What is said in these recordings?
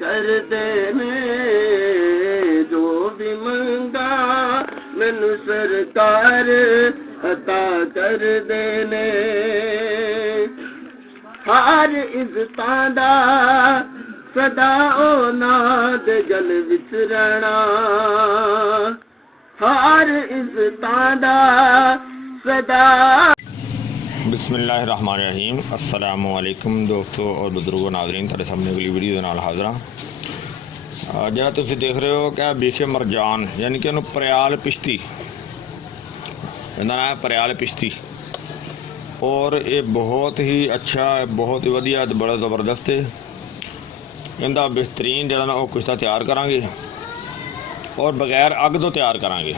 ਕਰਦੇ ਨੇ ਜੋ ਵੀ ਮੰਗਾ ਮੈਨੂੰ ਸਰਕਾਰ ਅਤਾ ਕਰਦੇ ਨੇ। ਹਰ ਇੱਜ਼ਤਾਂ ਦਾ ਸਦਾ ਉਹਨਾਂ ਦੇ ਗਲ ਵਿੱਚ ਰਹਿਣਾ, ਹਰ ਇੱਜ਼ਤਾਂ ਦਾ सदा। बिस्मिल्लाहिर्रहमानिर्रहीम। अस्सलामु अलैकुम दोस्तों और बुजुर्गों नाज़रीन, तुहाडे सामने अगली वीडियो दे नाल हाज़र हाँ। जिहड़ा तुसीं देख रहे हो कि बीखे मरजान यानी कि इहनूं परयाल पिश्ती, इहदा नाम है परयाल पिश्ती और ये बहुत ही अच्छा, बहुत ही वधिया, बड़ा ज़बरदस्त है। इहदा बेहतरीन जिहड़ा ना ओह किश्ता तैयार करांगे और बगैर अग तो तैयार करांगे,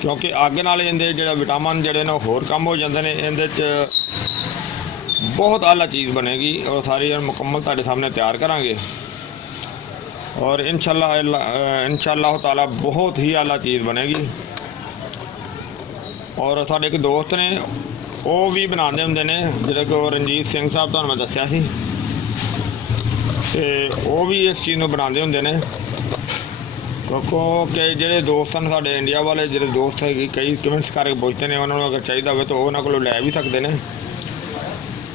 क्योंकि अग नाल इहदे जिहड़ा विटामिन जिहड़े ने होर कम हो जाते हैं। इहदे च बहुत आला चीज़ बनेगी और सारी मुकम्मल तुहाडे सामने तैयार करांगे और इंशाअल्लाह ताला बहुत ही आला चीज़ बनेगी। और साडे एक दोस्त ने वो भी बनाते होंदे ने, जिहड़े को रणजीत सिंह साहब तुहानूं मैं दस्सिया सी, ते वो भी इस चीज़ नूं बनाते होंदे ने। क्योंकि ਜਿਹੜੇ ਦੋਸਤ ਹਨ ਸਾਡੇ ਇੰਡੀਆ ਵਾਲੇ, ਜਿਹੜੇ ਦੋਸਤ ਹੈ ਕਈ ਕਮੈਂਟਸ ਕਰਕੇ ਪੁੱਛਦੇ ਨੇ, ਉਹਨਾਂ ਨੂੰ ਅਗਰ ਚਾਹੀਦਾ ਹੋਵੇ ਤਾਂ ਉਹਨਾਂ ਕੋਲੋਂ ਲੈ ਵੀ ਸਕਦੇ ਨੇ।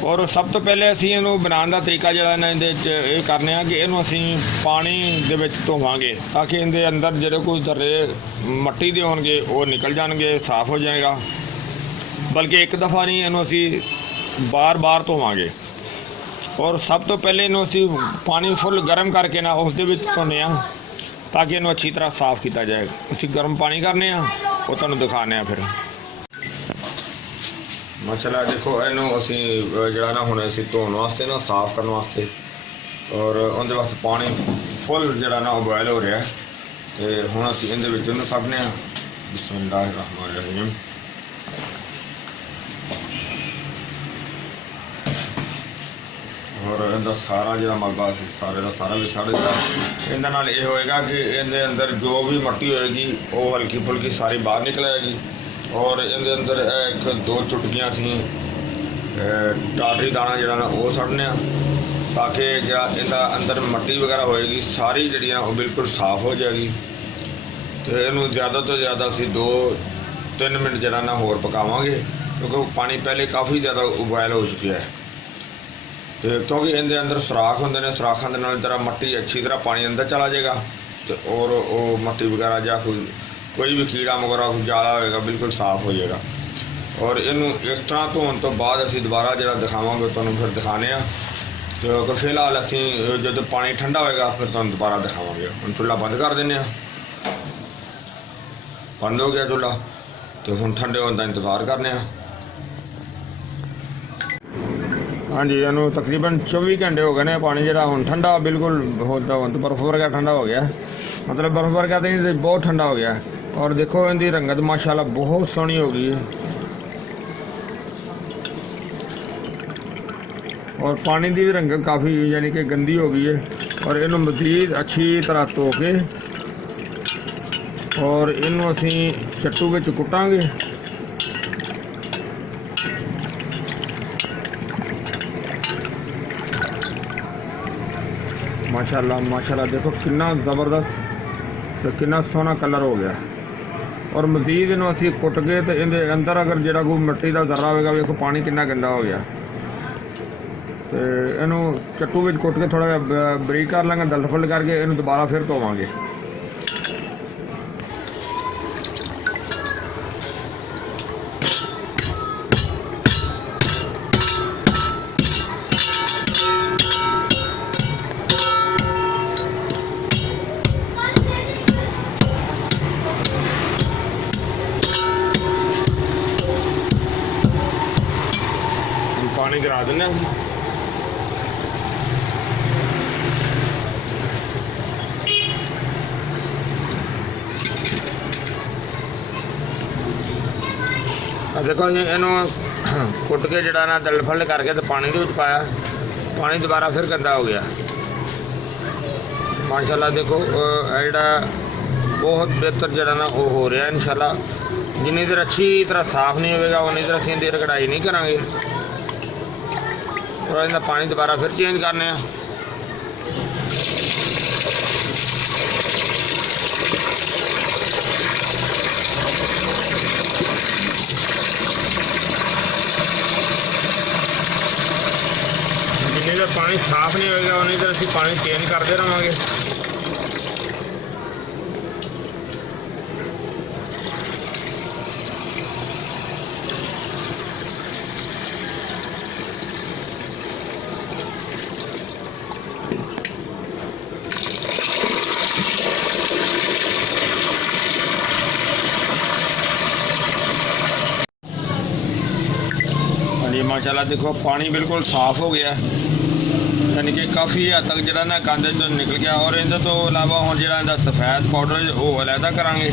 ਔਰ ਸਭ ਤੋਂ ਪਹਿਲੇ ਅਸੀਂ ਇਹਨੂੰ ਬਣਾਉਣ ਦਾ ਤਰੀਕਾ ਜਿਹੜਾ ਨਾ ਇਹਦੇ 'ਚ ਇਹ ਕਰਨੇ ਆ ਕਿ ਇਹਨੂੰ ਅਸੀਂ ਪਾਣੀ ਦੇ ਵਿੱਚ ਧੋਵਾਂਗੇ ਤਾਂ ਕਿ ਇਹਦੇ ਅੰਦਰ ਜਿਹੜੇ ਕੋਈ ਦਰੇ ਮਿੱਟੀ ਦੇ ਹੋਣਗੇ ਉਹ ਨਿਕਲ ਜਾਣਗੇ, ਸਾਫ਼ ਹੋ ਜਾਏਗਾ। ਬਲਕਿ ਇੱਕ ਦਫਾ ਨਹੀਂ, ਇਹਨੂੰ ਅਸੀਂ ਬਾਰ-ਬਾਰ ਧੋਵਾਂਗੇ। ਔਰ ਸਭ ਤੋਂ ਪਹਿਲੇ ਇਹਨੂੰ ਅਸੀਂ ਪਾਣੀ ਫੁੱਲ ਗਰਮ ਕਰਕੇ ਨਾ ਉਸ ਦੇ ਵਿੱਚ ਧੋਨੇ ਆ ताकि इन्हूं अच्छी तरह साफ़ किया जाए। असीं गर्म पानी करने वो तुहानूं दिखाने फिर माशाअल्लाह। देखो इनू असीं जिहड़ा ना हुण असीं धोण वास्ते ना, साफ़ करने वास्ते और उहदे वास्ते पानी फुल जिहड़ा ना बॉयल हो रहा है। तो हुण असीं इहदे विच इहनूं सुट्टने बिस्मिल्लाहिर्रहमानिर्रहीम। और इहदा सारा जो मलबा सारे का सारा भी सड़ जाए। इहदे नाल ये होएगा कि इहदे अंदर जो भी मिट्टी होएगी वो हल्की फुल्की सारी बाहर निकल आएगी। और इहदे अंदर एक दो चुटकियां असीं टाटरी दाना जिहड़ा ना वो सड़ने ताकि जिहड़ा इहदा अंदर मिट्टी वगैरह होएगी सारी जिहड़ी ना वो बिल्कुल साफ़ हो जाएगी। तो इहनूं ज़्यादा तो ज़्यादा असीं 2-3 मिनट जिहड़ा ना होर पकावांगे, क्योंकि पानी पहले काफ़ी ज़्यादा उबाइल हो चुका है। तो क्योंकि इहदे अंदर सुराख होंदे ने, सुराखां दे नाल तरह मिट्टी अच्छी तरह पानी अंदर चला जाएगा। तो और वो मिट्टी वगैरह या कोई भी कीड़ा मकोड़ा कोई जाला होएगा बिल्कुल साफ़ हो जाएगा। और इनू इस तरह धोने तो बाद असीं दोबारा जिहड़ा दिखावांगे तुहानूं फिर दिखाने आ। तो फिलहाल असीं जदों पानी ठंडा होएगा फिर तुहानूं दोबारा दिखावांगे। हुण चुल्हा बंद कर दिंदे आ, बंद हो गया चुल्हा। तो हुण ठंडे होने का इंतज़ार करने आ। हाँ जी, इनू तकरीबन 24 घंटे हो गए ने। पानी जरा हुण ठंडा बिल्कुल होता, तो बर्फ वर्गा ठंडा हो गया, मतलब बर्फ वर्गा तो नहीं, बहुत ठंडा हो गया। और देखो इनकी रंगत माशाल्लाह बहुत सोहनी हो गई है। और पानी की भी रंगत काफ़ी यानी कि गंदी हो गई है। और इनू मज़ीद अच्छी तरह धो के और इनू असीं चट्टू विच कुटांगे। माशाल्लाह माशाल्लाह, देखो कितना ज़बरदस्त तो कितना सोहना कलर हो गया। और मज़ीद इनू असीं कुट के तो इहदे अंदर अगर जिहड़ा कोई मिट्टी का जर्रा होगा, देखो पानी कितना गंदा हो गया। तो इनू चट्टू विच कुट के थोड़ा बरीक कर लांगे, दल फुल करके इनू दोबारा फिर धोवांगे। पानी गिरा देना। देखो इनू कुट के जड़ा ना दल फल करके तो पानी के पाया, पानी दोबारा फिर गंदा हो गया। माशाल्लाह देखो जड़ा बहुत बेहतर जड़ा ना वो हो रहा है। इंशाल्लाह जिन्नी देर अच्छी तरह साफ नहीं होगा उन्नी देर असीं देर कढ़ाई नहीं करांगे। और इनका पानी दोबारा फिर चेंज करने जिन्नी देर पानी साफ नहीं होएगा उन्नी देर असीं पानी चेंज करते रहांगे। माशाल्लाह देखो पानी बिल्कुल साफ हो गया, यानी कि काफ़ी हद तक जो ना गंद चो निकल गया। और इहदे तो इलावा हुण जिहड़ा इहदा सफ़ैद पाउडर वो अलहदा करांगे,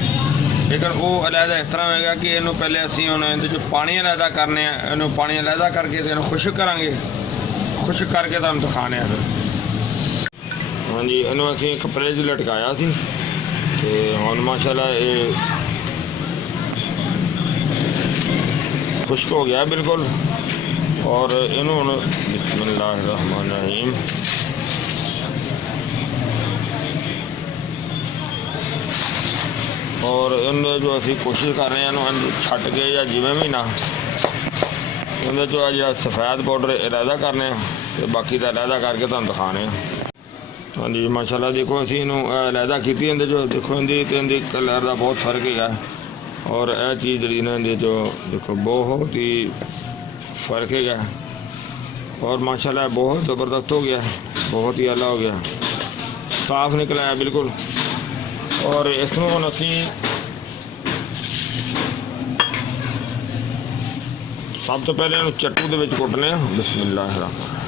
लेकिन वो अलहदा इस तरह होएगा कि इहनूं पहले असीं हुण इहदे चो पानी अलहदा करने, इहनूं पानी अलहदा करके ते इहनूं खुश्क करांगे, खुश्क करके तुहानूं दिखाने आ फिर। हाँ जी, इहनूं असीं कपड़े 'च लटकाया सी ते हुण माशाल्लाह ये खुश्क हो गया बिल्कुल। और इन्होंने बिस्मिल्लाहिर्रहमानिर्रहीम और इन्हें जो असी कोशिश कर रहे हैं छट के या जिमें भी ना इन्हें जो जो सफ़ैद पाउडर अलहदा करने तो बाकी का अलहदा करके तुम दिखाने। हाँ जी माशाल्लाह देखो असी इनू अलहदा की जो देखो इनकी कलर का बहुत फर्क है। और यह चीज़ जी ना जो देखो बहुत ही फ़र्क है और माशाल्लाह बहुत ज़बरदस्त हो गया, बहुत ही आला हो गया, साफ निकला है बिल्कुल। और इसमें हम असी सब तो पहले इन्हूं चट्टू दे विच कुटने। बिस्मिल्लाहिर्रहमानिर्रहीम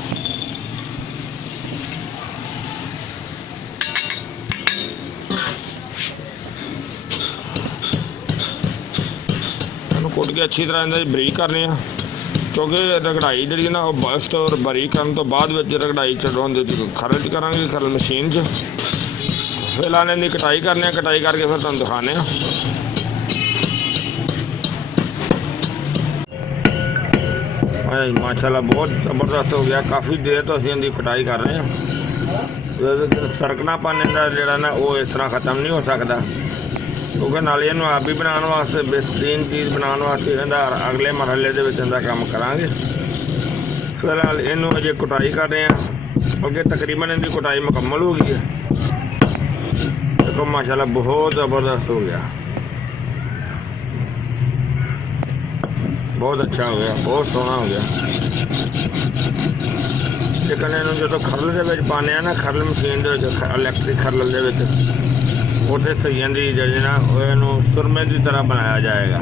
कुट के अच्छी तरह इन्हें बरीक करने, क्योंकि रगड़ाई जी ना वो बस्ट और बारीक करने तो बाद रगड़ाई चढ़ाने खरल करांगे, खरल मशीन च फिलहाल इनकी कटाई करने, कटाई करके फिर तुम दिखाने। माशाल्लाह बहुत ज़बरदस्त हो गया, काफ़ी देर तो असीं इनकी कटाई कर रहे हैं। सरकनापन इनका जिहड़ा ना वो इस तरह ख़त्म नहीं हो सकता, क्योंकि नाले इनू आप भी बनाने वास्ते बेहतरीन चीज़ बनाने वास्ते इहदा अगले मरहले दे विच इहदा काम करांगे। फिलहाल इनू अजे कुटाई कर रहे हैं, क्योंकि तकरीबन इनकी कुटाई मुकम्मल हो गई है। देखो माशाल्लाह बहुत ज़बरदस्त हो गया, बहुत अच्छा हो गया, बहुत सोहना हो गया। लेकिन इनू जो खरल दे विच पाने ना, खरल मशीन दे विच इलैक्ट्रिक खरल दे विच उसे सही की जी ना सुरमे की तरह बनाया जाएगा।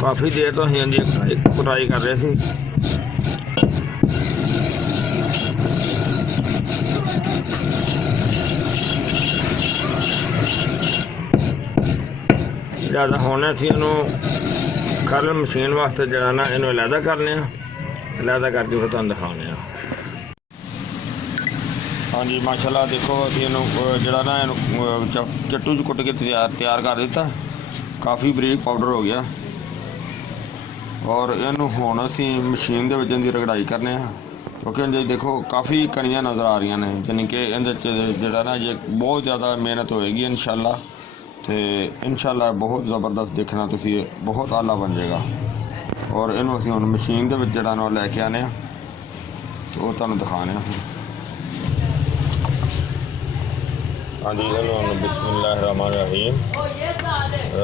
काफ़ी देर तो अं कुटाई कर रहे थे। ज़्यादा होने से खरल मशीन वास्ते जरा ना इन्हू अलहदा करने, अलहदा करके फिर तुम दिखाने। हाँ जी माशाल्लाह देखो असी इनू जरा ना चट्टू च कुट के तैयार कर दिता, काफ़ी बरीक पाउडर हो गया। और इनू हुण असी मशीन दे विच इहदी रगड़ाई करने, क्योंकि इहदे देखो काफ़ी कणियां नज़र आ रही ने, यानी कि इहदे जरा ना जे बहुत ज़्यादा मेहनत होएगी इंशाअल्लाह, तो इंशाअल्लाह बहुत ज़बरदस्त देखना तुसी, बहुत आला बन जाएगा। और इनू असीं हुण मशीन दे विच जरा ना लैके आने तो वो तुहानूं दिखाने। हाँ जी इनू हुण बिस्मिल्लाहिर्रहमानिर्रहीम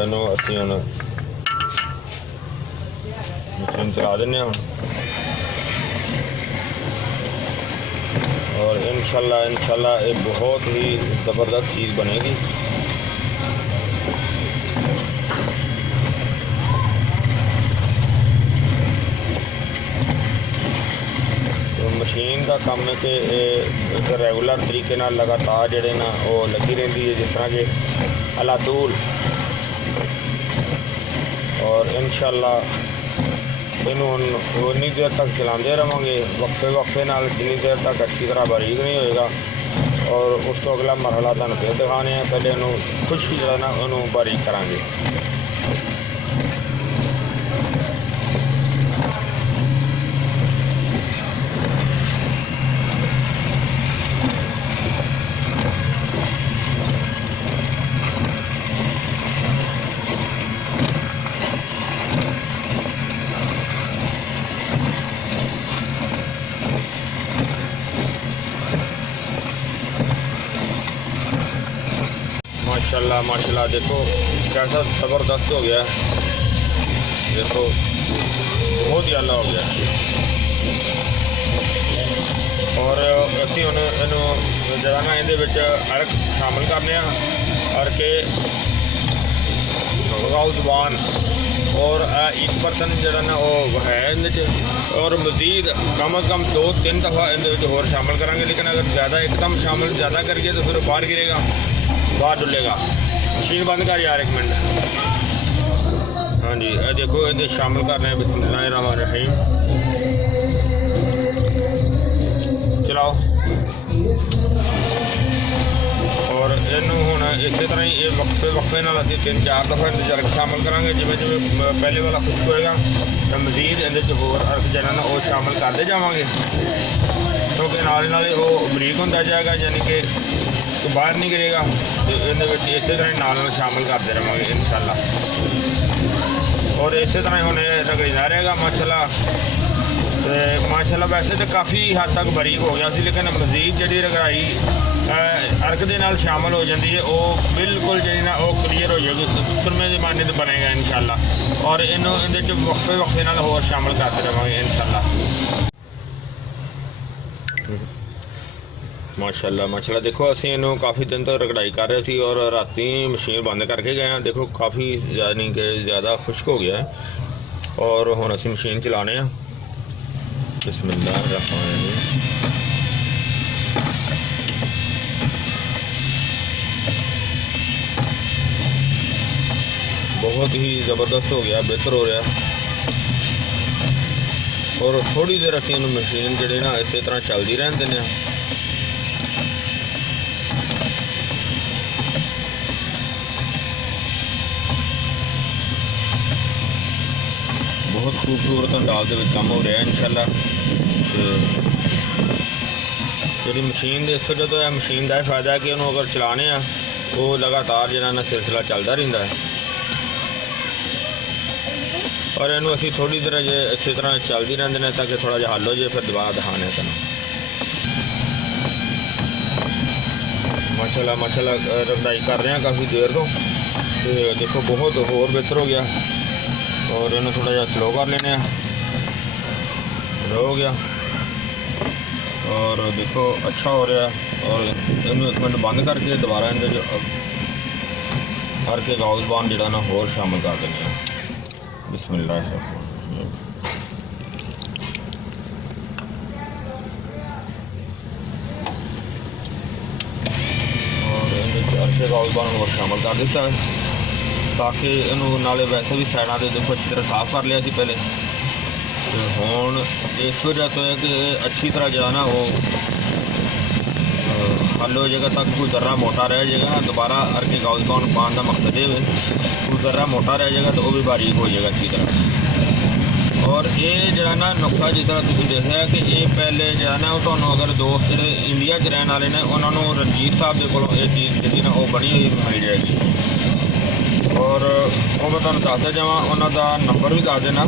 इनू असीं हुण मशीन चला देने हुण। और इंशाअल्लाह ये बहुत ही ज़बरदस्त चीज़ बनेगी। मशीन का काम है कि एक रेगूलर तरीके नाल लगातार जेडे ना वो लगी रहती है, जिस तरह के अलातूल। और इंशाअल्लाह इनू उन्नी देर तक चलाते रहेंगे, वक्फे नाल, जिन्नी देर तक अच्छी तरह बारीक नहीं होएगा। और उस तो अगला मरहला तुहानूं फिर दिखाने, पहले इनू खुश्क जो ना उन्होंने बारीक करांगे। माशाल्लाह देखो कैसा ज़बरदस्त हो गया, देखो बहुत ही आला हो गया। और असी हुण इहनूं जरा ना इहदे विच अर्क शामिल करने अर्के ज़ुबान और 1% जरा ना वो है इहदे च, और मज़ीद कम अज़ कम 2-3 दफ़ा इहदे विच होर शामिल करांगे। लेकिन अगर ज़्यादा एकदम शामिल ज़्यादा करिए तो फिर बाहर गिरेगा, बाहर डुलेगा। मशीन बंद कर यार 1 मिनट। हाँ जी, ये देखो इहदे शामिल कर रहे हैं। बिस्मिल्लाहिर्रहमानिर्रहीम, चलाओ। और इनू हुण इसी तरह ही ये वक्फे वक्फे नाल असीं 3-4 दफ़ा इहदे च अर्क शामिल करांगे। जिवें जिवें पहले वाला खुश्क होएगा तो मज़ीद इहदे च होर अर्क जिहड़ा ना वो शामिल करते जावांगे, क्योंकि नाल नाल वो बरीक होंदा जाएगा, यानी कि बाहर नहीं गिरेगा। तो इहदे विच इसी तरह नाल शामिल करते रहांगे इंशाअल्लाह। और इसी तरह हुण रगड़ीदा रहेगा माशाल्लाह। माशाल्लाह वैसे तो काफ़ी हद तक बारीक हो गया सी, लेकिन मज़ीद जी रगड़ाई अर्क दे नाल शामिल हो जाती है, वो बिल्कुल जी ना वो क्लीयर हो जाएगी, सुरमे की मानद बनेगा इंशाअल्लाह। और इनू इहदे च वक्फे वक्फे नाल होर शामिल करते रहेंगे इंशाअल्लाह। माशाल्लाह माशाल्लाह देखो असीं इनू काफ़ी दिन तक रगड़ाई कर रहे थे और राती मशीन बंद करके गए हैं। देखो काफ़ी यानी कि ज़्यादा खुश्क हो गया है और हुण असीं मशीन चलाने हैं। बिस्मिल्लाहिर्रहमानिर्रहीम। बहुत ही ज़बरदस्त हो गया, बेहतर हो रहा। और थोड़ी देर असीं इहनूं मशीन जिहड़ी ना इस तरह चलती रहन दिंदे हां। बहुत खूबसूरत अंदाज के काम हो रहा है इंशाअल्लाह। जी मशीन इस वजह तो है, मशीन का फायदा है कि उन्होंने अगर चलाने वो लगातार जो ना सिलसिला चलता रहता है। और इनू असी थोड़ी देर जे इस तरह चलती रहते हैं ताकि थोड़ा जहा हल हो जाए, फिर दोबारा दिखाने का। माशाल्लाह माशाल्लाह रगड़ाई कर रहे हैं काफ़ी देर तो देखो बहुत होर बेहतर हो गया। और इन्हें थोड़ा जहा स्लो कर लेने, हो गया। और देखो अच्छा हो रहा है। और इन्हें 1 मिनट बंद करके दोबारा इनके जो अर्क ज़ुबान जो ना होर शामिल कर देने। बिस्मिल्लाह। और इनके अर्क ज़ुबान होर शामिल कर दिता है ताकि इनू नाले वैसे भी साइडा से देखो अच्छी तरह साफ कर लिया थी पहले। तो हुण इस वजह तो है कि अच्छी तरह जो ना वो हल हो जाएगा, तक कोई दर्रा मोटा रह जाएगा। दोबारा अर्क ज़ुबान पाने का मकसद ये कोई दर्रा मोटा रह जाएगा तो वह भी बारीक हो जाएगा अच्छी तरह। और ये जरा ना नुकसा जिस तरह तुम देखा कि ये पहले जो ना तो अगर दोस्त जो इंडिया च रहने वाले ने उन्होंने रणजीत साहब के कोलों ये चीज़ जी ना वो बनी हुई मिल जाएगी। और वो मैं तुहानूं दसदा जावां, उन्होंने नंबर भी दस देना।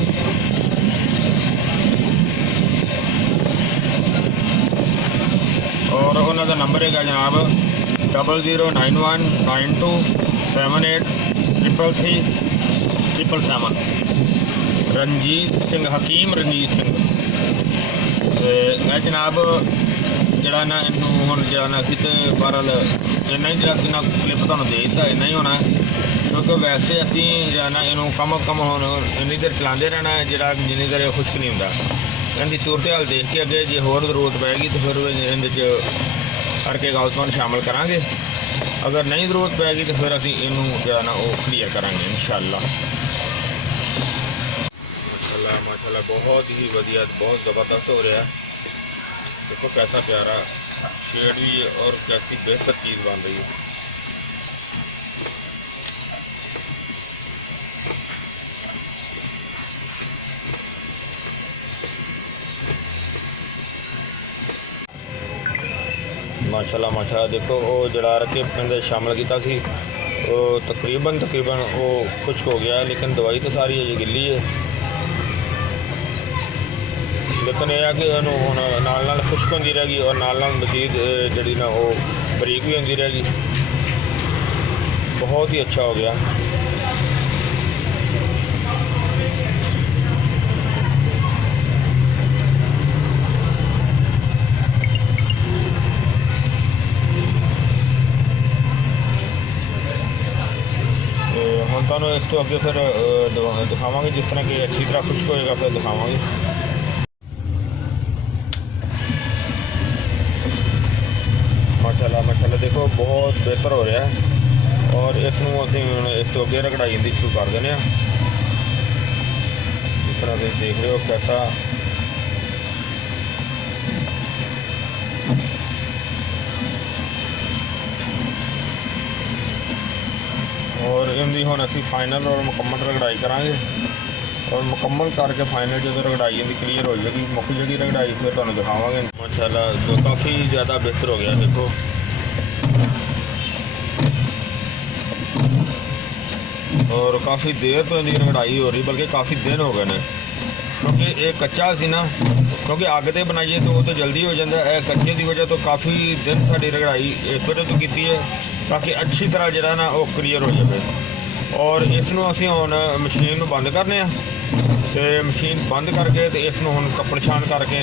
और उन्होंने नंबर है जनाब 009192783337 रणजीत सिंह, हकीम रणजीत सिंह। मैं जनाब जरा ना इनू हम जरा ना असी तो बहरहाल इन्ना ही जरा ना क्लिप तुहानूं दे दिता, इन्ना ही होना, क्योंकि वैसे असी जरा ना इनू कम कम हम इन्नी देर चलाते रहना है जरा जिन्नी देर खुश्क नहीं होंदा। इनकी सूरत हाल देख के अगे जो होर जरूरत पैगी तो फिर इहदे अर्क ज़ुबान शामिल करांगे। अगर नहीं जरूरत पैगी तो फिर असी इनू जो ना वो क्लीयर करांगे इंशाअल्लाह। माशाल्लाह माशाल्लाह बहुत ही वधिया, बहुत ज़बरदस्त हो रहा है। देखो कैसा प्यारा शेड भी है और कैसी बेहतर चीज़ बन रही है। माशाल्लाह माशाल्लाह देखो वो जड़ा रखे अंदर शामिल किया सी वो तकरीबन वो खुश्क हो गया, लेकिन दवाई तो सारी अजे गिली है। लेकिन यह है कि नाल खुश्क होती रहेगी और नाल मजीद जी ना वो बरीक भी होती रहेगी। बहुत ही अच्छा हो गया। ਹੁਣ ਤੁਹਾਨੂੰ ਇਸ ਤੋਂ ਅੱਗੇ ਫਿਰ ਦਿਖਾਵਾਂਗੇ, ਜਿਸ ਤਰ੍ਹਾਂ ਕਿ ਅੱਛੀ ਤਰ੍ਹਾਂ ਖੁਸ਼ਕ ਹੋਏਗਾ ਫਿਰ ਦਿਖਾਵਾਂਗੇ। माशाल्लाह देखो बहुत बेहतर हो रहा है। और इसनों असीं हुण इस तो अगे रगड़ाई दी शुरू कर देने। इस तरह से देख रहे हो कैसा और इनकी हुण असीं फाइनल और मुकम्मल रगड़ाई करांगे। और मुकम्मल करके फाइनल जो रगड़ाई इनकी क्लीयर हो जाएगी, मुक जी रगड़ाई फिर तुहानूं दिखावांगे। माशाल्लाह जो काफ़ी ज़्यादा बेहतर हो गया। देखो और काफ़ी देर तो इनकी रगड़ाई हो रही, बल्कि काफ़ी दिन हो गए ने, क्योंकि ये कच्चा सी ना, क्योंकि अग ते बनाइए तो वो तो जल्दी हो जाता है। कच्चे की वजह तो काफ़ी दिन साड़ी रगड़ाई इस वजह तो की है ताकि अच्छी तरह जो ना वो क्लीयर हो जाए। और इसनों असीं हुण मशीन नूं बंद करने आ ते मशीन बंद करके तो इसनों हुण कपड़ छान करके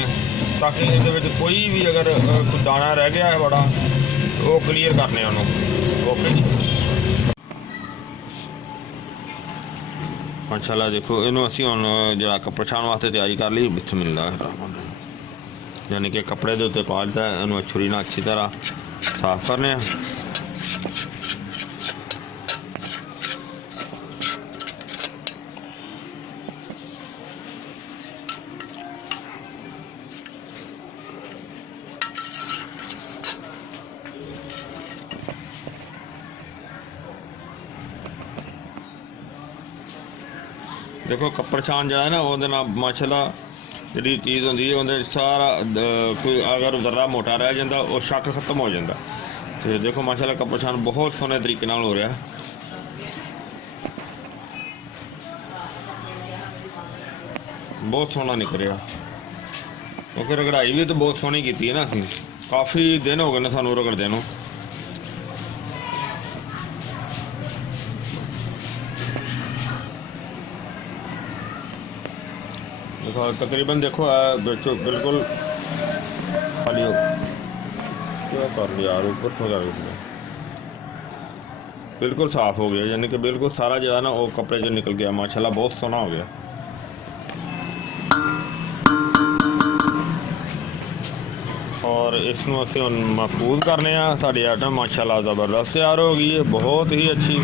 ताकि इहदे कोई भी अगर कोई दाना रह गया है बड़ा वो क्लीयर करने उन्होंने। ओके जी माशाल्लाह देखो इनू असीं हुण जिहड़ा कपड़ छान वास्ते तैयारी कर ली। बिस्मिल्लाह यानी कि कपड़े के उत्ते पा दिता, इनू छुरी नाल अच्छी तरह साफ करने। देखो कपड़ छान जो है ना वो माशाल्लाह जी चीज़ होंगी है सारा कोई अगर जरा मोटा रह जाता वो शक खत्म हो जाता। तो देखो माशाल्लाह कपड़ छान बहुत सोहने तरीके नाल हो रहा है। बहुत सोहना निकल रहा क्योंकि रगड़ाई भी तो बहुत सोहनी की है ना। काफ़ी दिन हो गए ने सानू रगड़दे नूं। देखो तकरीबन देखो बिल्कुल खाली हो क्या कर लिया यार, ऊपर हो जाएगा बिल्कुल साफ हो गया, यानी कि बिल्कुल सारा जो है ना वो कपड़े जो निकल गया। माशाल्लाह बहुत सोहना हो गया। और इसनों असीं हुण महफूज करने आ। साडी आइटम माशाल्लाह ज़बरदस्त तैयार हो गई है, बहुत ही अच्छी।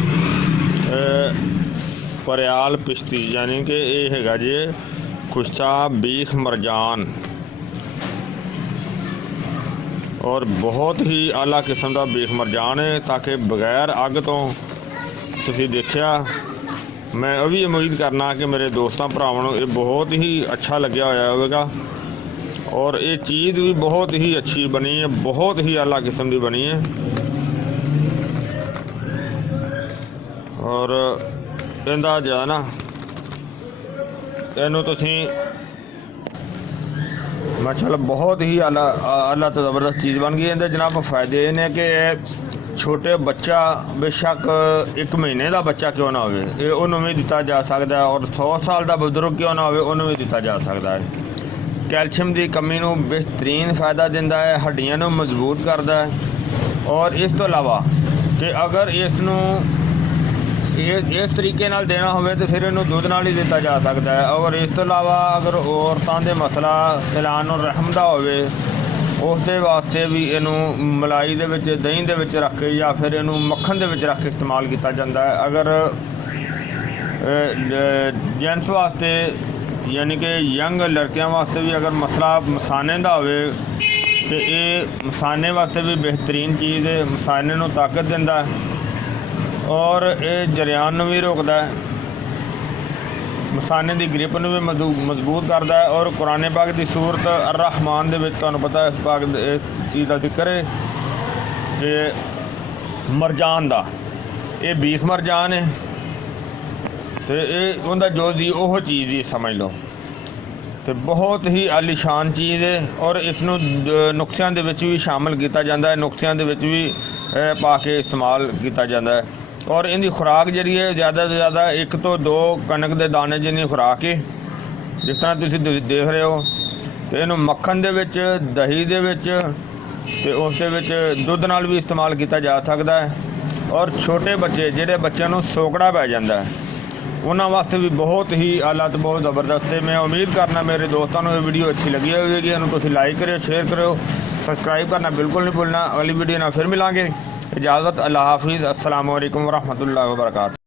परियाल पिश्ती यानी कि ये हैगा जी कुश्ता बीख मरजान और बहुत ही आला किस्म का बीख मरजान है, ताकि बगैर अग तो तुसीं देखिया। मैं वो भी उम्मीद करना कि मेरे दोस्तों भरावां नूं ये बहुत ही अच्छा लग्या होया होवेगा। और ये चीज़ भी बहुत ही अच्छी बनी है, बहुत ही आला किस्म की बनी है। और इहदा जो है ना इनू तुसीं माशाल्लाह बहुत ही आला तो ज़बरदस्त चीज़ बन गई। इहदे जनाब फायदे ये ने कि छोटे बच्चा बेशक 1 महीने का बच्चा क्यों ना होवे ये उन्होंने भी दिता जा सकता है, और 100 साल का बुजुर्ग क्यों ना होवे उन्होंने भी दिता जा सकता है। कैल्शियम की कमी नूं बेहतरीन फायदा दिंदा है, हड्डियां नूं मजबूत करता है। और इस तो अलावा कि अगर इसनूं इस तरीके नाल देना होवे तो फिर इनू दुध नाल ही दिता जा सकता है। और इस तो अलावा अगर औरतां दे मसला सिलान और रहम दा होवे उस दे वास्ते भी इनू मलाई दे विच दही दे विच रख के या फिर इनू मक्खन दे विच रख के इस्तेमाल किया जाता है। अगर जेंट्स वास्ते यानी कि यंग लड़कियां वास्ते भी अगर मसला मसाने दा होवे तो ये मसाने वास्ते भी बेहतरीन चीज़ है। मसाने नूं ताकत दिंदा है और ये जरियान नूं भी रोकता है, मसाने की ग्रिप नूं भी मजबूत करता है। और कुरान पाक की सूरत अर-रहमान दे विच तुहानूं पता है इस पाक इस चीज़ का जिक्र है कि मरजान दा ये बीख मरजान है तो ये उनका जो दी ओह चीज़ ही समझ लो। तो बहुत ही आलीशान चीज़ है और इसनूं नुस्खियां दे विच भी शामिल किया जाता है, नुस्खियां दे विच भी पा के इस्तेमाल किया जाता है। ਔਰ ਇਹਦੀ ਖੁਰਾਕ ਜਿਹੜੀ ਹੈ ਜ਼ਿਆਦਾ ਤੋਂ ਜ਼ਿਆਦਾ 1 ਤੋਂ 2 ਕਣਕ ਦੇ ਦਾਣੇ ਜਿੰਨੀ ਖੁਰਾਕ ਹੈ। ਜਿਸ ਤਰ੍ਹਾਂ ਤੁਸੀਂ ਦੇਖ ਰਹੇ ਹੋ, ਤੇ ਇਹਨੂੰ ਮੱਖਣ ਦੇ ਵਿੱਚ, ਦਹੀਂ ਦੇ ਵਿੱਚ ਤੇ ਉਸ ਦੇ ਵਿੱਚ ਦੁੱਧ ਨਾਲ ਵੀ ਇਸਤੇਮਾਲ ਕੀਤਾ ਜਾ ਸਕਦਾ ਹੈ। ਔਰ ਛੋਟੇ ਬੱਚੇ, ਜਿਹੜੇ ਬੱਚਿਆਂ ਨੂੰ ਸੋਕੜਾ ਪੈ ਜਾਂਦਾ ਹੈ, ਉਹਨਾਂ ਵਾਸਤੇ ਵੀ ਬਹੁਤ ਹੀ ਆਲਾ ਤੇ ਬਹੁਤ ਜ਼ਬਰਦਸਤ ਹੈ। ਮੈਂ ਉਮੀਦ ਕਰਨਾ ਮੇਰੇ ਦੋਸਤਾਂ ਨੂੰ ਇਹ ਵੀਡੀਓ ਅੱਛੀ ਲੱਗੀ ਹੋਵੇਗੀ। ਇਹਨੂੰ ਤੁਸੀਂ ਲਾਈਕ ਕਰਿਓ, ਸ਼ੇਅਰ ਕਰਿਓ, ਸਬਸਕ੍ਰਾइब करना बिल्कुल नहीं भूलना। अगली वीडियो ना फिर मिलांगे। इजाज़त, अल्लाह हाफिज़, अस्सलाम वालेकुम व रहमतुल्लाहि व बरकातहू।